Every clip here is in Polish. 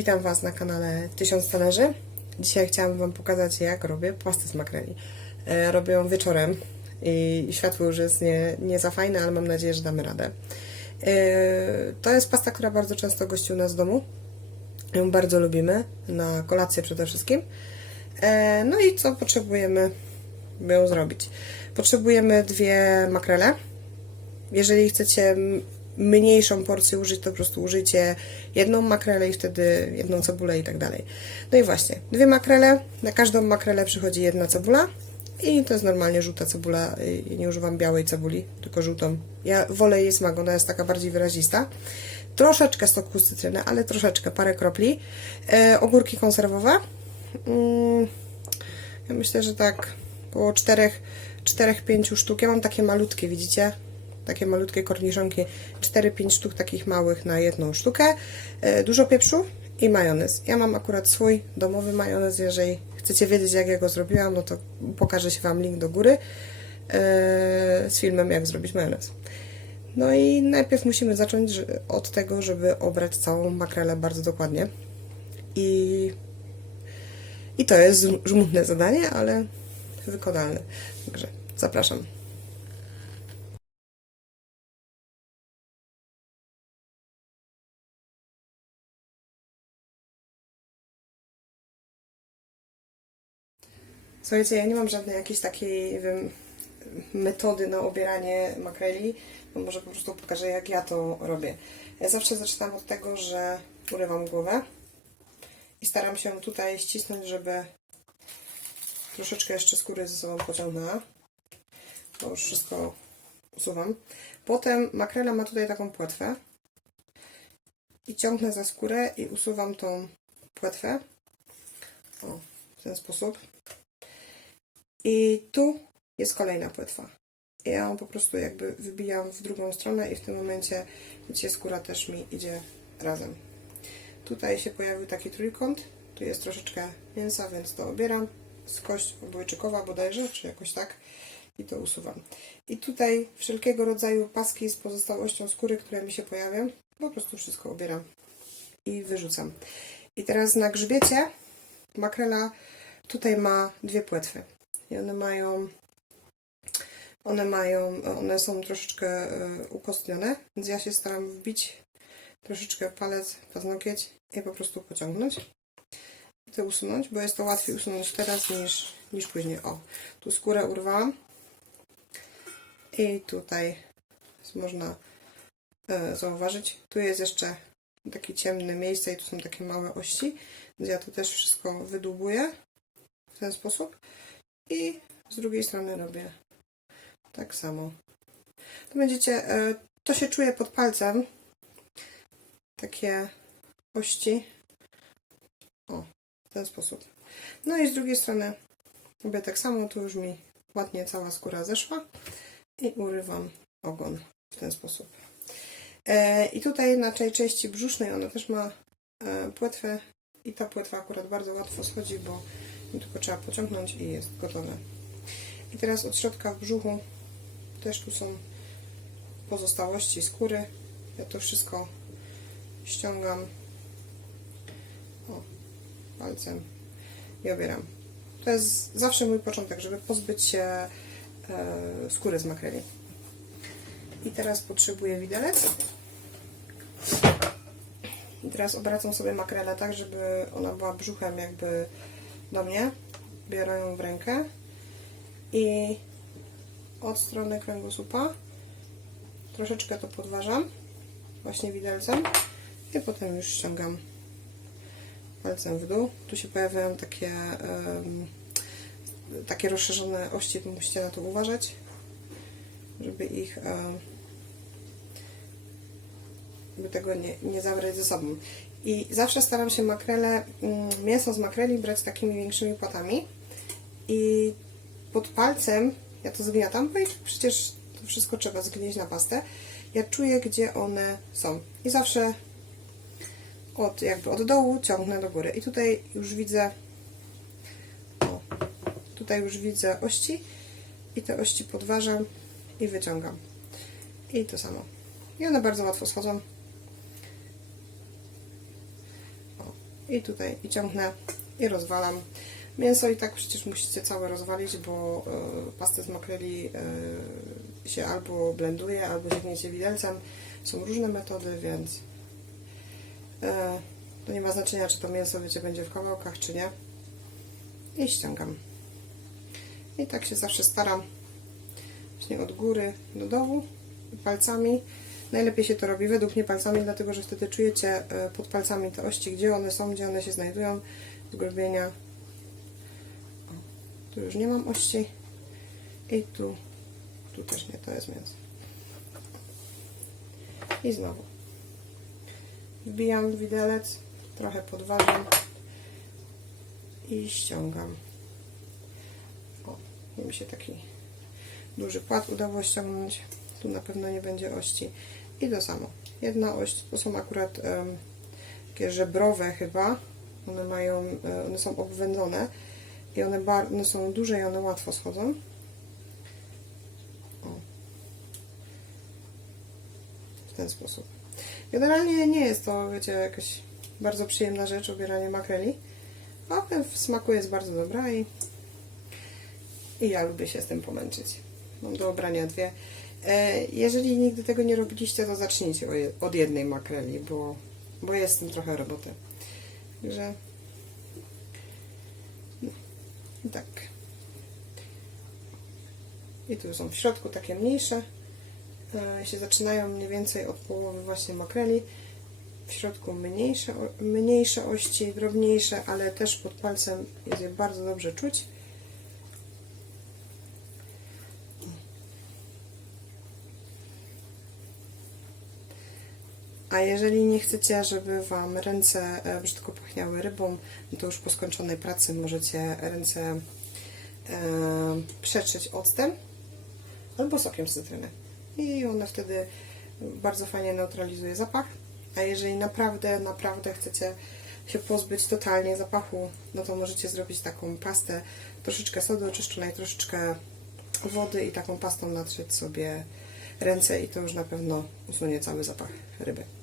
Witam Was na kanale 1000 talerzy. Dzisiaj chciałabym Wam pokazać, jak robię pastę z makreli. E, Robię ją wieczorem i światło już jest nie, nie za fajne, ale mam nadzieję, że damy radę. E, To jest pasta, która bardzo często gości u nas w domu. Ją bardzo lubimy, na kolację przede wszystkim. E, No i co potrzebujemy, by ją zrobić? Potrzebujemy dwie makrele. Jeżeli chcecie mniejszą porcję użyć, to po prostu użyjcie jedną makrelę i wtedy jedną cebulę i tak dalej. No i właśnie, dwie makrele, na każdą makrelę przychodzi jedna cebula i to jest normalnie żółta cebula, nie używam białej cebuli, tylko żółtą. Ja wolę jej smak, ona jest taka bardziej wyrazista. Troszeczkę soku z cytryny, ale troszeczkę, parę kropli. E, ogórki konserwowe. Mm, ja myślę, że tak około 4-5 sztuk. Ja mam takie malutkie, widzicie? Takie malutkie korniszonki. 4-5 sztuk takich małych na jedną sztukę. E, Dużo pieprzu i majonez. Ja mam akurat swój domowy majonez. Jeżeli chcecie wiedzieć, jak ja go zrobiłam, no to pokażę się Wam link do góry e, z filmem, jak zrobić majonez. No i najpierw musimy zacząć od tego, żeby obrać całą makrelę bardzo dokładnie. I i to jest żm- żmudne zadanie, ale wykonalne. Także zapraszam. Słuchajcie, ja nie mam żadnej jakiejś takiej, wiem, metody na obieranie makreli, bo może po prostu pokażę, jak ja to robię. Ja zawsze zaczynam od tego, że urywam głowę i staram się tutaj ścisnąć, żeby troszeczkę jeszcze skóry ze sobą pociągnęła. To już wszystko usuwam. Potem makrela ma tutaj taką płetwę i ciągnę za skórę i usuwam tą płetwę. O, w ten sposób. I tu jest kolejna płetwa. Ja ją po prostu jakby wybijam w drugą stronę i w tym momencie, widzicie, skóra też mi idzie razem. Tutaj się pojawił taki trójkąt. Tu jest troszeczkę mięsa, więc to obieram. Z kość obojczykowa bodajże, czy jakoś tak. I to usuwam. I tutaj wszelkiego rodzaju paski z pozostałością skóry, które mi się pojawią, po prostu wszystko obieram i wyrzucam. I teraz na grzbiecie makrela tutaj ma dwie płetwy. I one mają one mają, one są troszeczkę e, ukostnione, więc ja się staram wbić troszeczkę palec, paznokieć i po prostu pociągnąć. I to usunąć, bo jest to łatwiej usunąć teraz niż, niż później. O, tu skórę urwałam. I tutaj można e, zauważyć. Tu jest jeszcze takie ciemne miejsce i tu są takie małe ości, więc ja to też wszystko wydłubuję w ten sposób. I z drugiej strony robię tak samo. To będziecie, e, to się czuje pod palcem, takie ości. O, w ten sposób. No i z drugiej strony robię tak samo, tu już mi ładnie cała skóra zeszła i urywam ogon w ten sposób. E, I tutaj na tej części brzusznej ona też ma e, płetwę i ta płetwa akurat bardzo łatwo schodzi, bo tylko trzeba pociągnąć i jest gotowe. I teraz od środka w brzuchu też tu są pozostałości skóry. Ja to wszystko ściągam o, palcem i obieram. To jest zawsze mój początek, żeby pozbyć się e, skóry z makreli. I teraz potrzebuję widelec. I teraz obracam sobie makrelę tak, żeby ona była brzuchem jakby do mnie. Biorę ją w rękę i od strony kręgosłupa troszeczkę to podważam właśnie widelcem i potem już ściągam palcem w dół. Tu się pojawiają takie em, takie rozszerzone ości, musicie na to uważać, żeby ich em, żeby tego nie, nie zabrać ze sobą. I zawsze staram się makrele, mm, mięso z makreli brać takimi większymi płatami i pod palcem ja to zgniatam, bo przecież to wszystko trzeba zgnieść na pastę. Ja czuję, gdzie one są. I zawsze od, jakby od dołu ciągnę do góry. I tutaj już widzę o, tutaj już widzę ości i te ości podważam i wyciągam. I to samo. I one bardzo łatwo schodzą. I tutaj i ciągnę i rozwalam. Mięso i tak przecież musicie całe rozwalić, bo y, pastę z makreli y, się albo blenduje, albo sięgniecie widelcem. Są różne metody, więc y, to nie ma znaczenia, czy to mięso wiecie będzie w kawałkach, czy nie. I ściągam. I tak się zawsze staram właśnie od góry do dołu palcami. Najlepiej się to robi według mnie palcami, dlatego że wtedy czujecie e, pod palcami te ości, gdzie one są, gdzie one się znajdują, zgrubienia. O, tu już nie mam ości. I tu, tu też nie, to jest mięso. I znowu. Wbijam widelec, trochę podważam i ściągam. O, mi się taki duży płat udało ściągnąć. Tu na pewno nie będzie ości. I to samo. Jedna oś, to są akurat em, takie żebrowe chyba. One mają, e, one są obwędzone i one, bar, one są duże i one łatwo schodzą. O. W ten sposób. Generalnie nie jest to, wiecie, jakaś bardzo przyjemna rzecz, ubieranie makreli. Ale w smaku jest bardzo dobra i, i ja lubię się z tym pomęczyć. Mam do obrania dwie. E, Jeżeli nigdy tego nie robiliście, to zacznijcie od jednej makreli, bo, bo jest tym trochę roboty. Także no, tak. I tu są w środku takie mniejsze. E, się zaczynają mniej więcej od połowy właśnie makreli. W środku mniejsze, mniejsze ości, drobniejsze, ale też pod palcem jest je bardzo dobrze czuć. A jeżeli nie chcecie, żeby Wam ręce e, brzydko pachniały rybą, to już po skończonej pracy możecie ręce e, przetrzeć octem albo sokiem z cytryny. I one wtedy bardzo fajnie neutralizuje zapach. A jeżeli naprawdę, naprawdę chcecie się pozbyć totalnie zapachu, no to możecie zrobić taką pastę, troszeczkę sody oczyszczonej, troszeczkę wody i taką pastą natrzeć sobie ręce i to już na pewno usunie cały zapach ryby.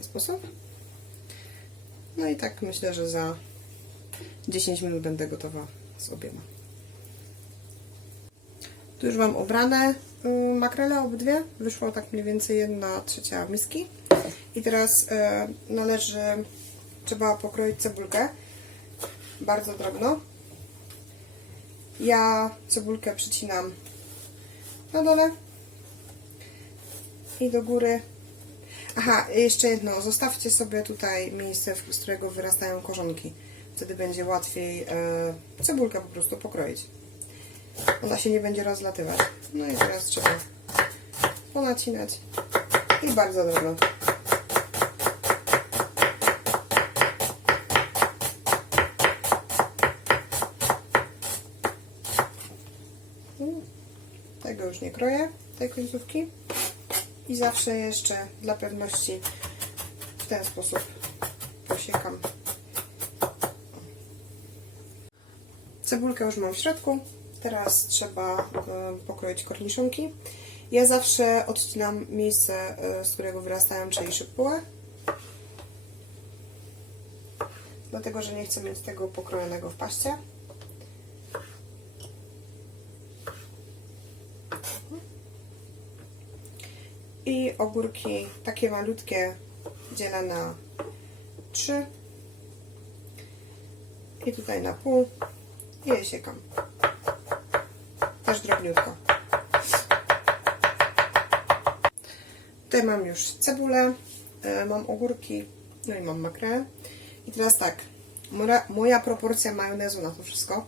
Ten sposób. No i tak myślę, że za 10 minut będę gotowa z obiema. Tu już mam obrane y, makrele obydwie. Wyszło tak mniej więcej jedna trzecia miski. I teraz y, należy, trzeba pokroić cebulkę bardzo drobno. Ja cebulkę przycinam na dole i do góry. Aha, jeszcze jedno. Zostawcie sobie tutaj miejsce, z którego wyrastają korzonki. Wtedy będzie łatwiej e, cebulkę po prostu pokroić. Ona się nie będzie rozlatywać. No i teraz trzeba ponacinać i bardzo drobno. Mm, Tego już nie kroję, tej końcówki. I zawsze jeszcze dla pewności w ten sposób posiekam. Cebulkę już mam w środku. Teraz trzeba e, pokroić korniszonki. Ja zawsze odcinam miejsce, e, z którego wyrastają czyli szybpułę. Dlatego, że nie chcę mieć tego pokrojonego w paście. I ogórki takie malutkie dzielę na trzy. I tutaj na pół. I je siekam. Też drobniutko. Tutaj mam już cebulę, e, mam ogórki, no i mam makrę. I teraz tak, moja, moja proporcja majonezu na to wszystko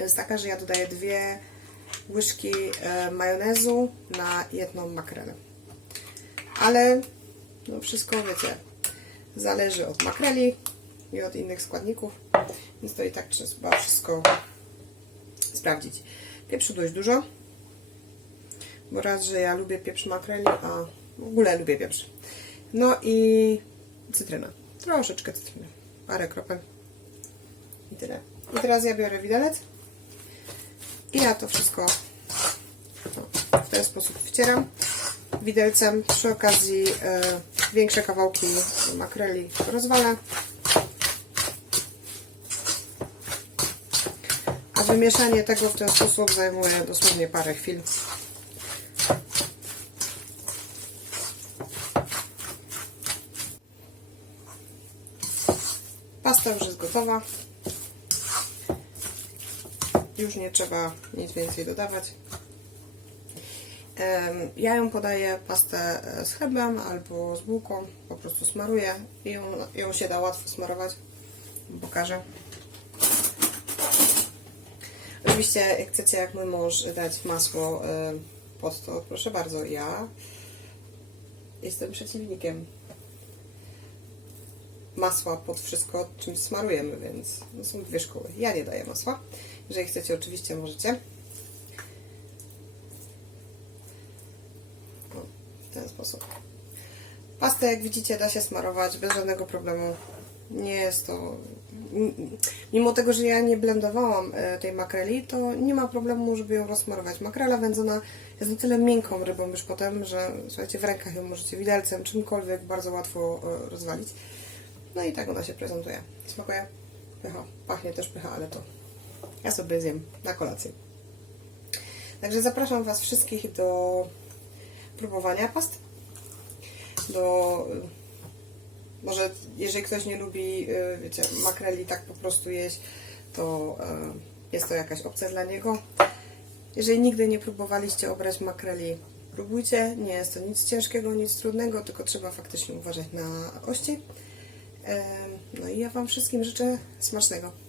jest taka, że ja dodaję dwie łyżki e, majonezu na jedną makrelę. Ale no wszystko wiecie, zależy od makreli i od innych składników, więc to i tak trzeba wszystko sprawdzić. Pieprzu dość dużo, bo raz, że ja lubię pieprz makreli, a w ogóle lubię pieprz. No i cytryna. Troszeczkę cytryny. Parę kropel. I tyle. I teraz ja biorę widelec i ja to wszystko no, w ten sposób wcieram widelcem. Przy okazji e, większe kawałki makreli rozwalę. A wymieszanie tego w ten sposób zajmuje dosłownie parę chwil. Pasta już jest gotowa. Już nie trzeba nic więcej dodawać. Ja ją podaję pastę e, z chlebem albo z bułką. Po prostu smaruję i ją, ją się da łatwo smarować. Pokażę. Oczywiście, jak chcecie, jak mój mąż, dać masło pod to, proszę bardzo. Ja jestem przeciwnikiem masła pod wszystko, czym smarujemy, więc są dwie szkoły. Ja nie daję masła. Jeżeli chcecie, oczywiście możecie. O, w ten sposób. Pastę, jak widzicie, da się smarować bez żadnego problemu. Nie jest to... Mimo tego, że ja nie blendowałam e, tej makreli, to nie ma problemu, żeby ją rozsmarować. Makrela wędzona jest na tyle miękką rybą już potem, że słuchajcie, w rękach ją możecie widelcem, czymkolwiek bardzo łatwo e, rozwalić. No i tak ona się prezentuje. Smakuje? Pycha. Pachnie też pycha, ale to ja sobie zjem na kolację. Także zapraszam Was wszystkich do próbowania past. Do może jeżeli ktoś nie lubi, y, wiecie, makreli tak po prostu jeść, to y, jest to jakaś opcja dla niego. Jeżeli nigdy nie próbowaliście obrać makreli, próbujcie. Nie jest to nic ciężkiego, nic trudnego, tylko trzeba faktycznie uważać na ości. No i ja Wam wszystkim życzę smacznego.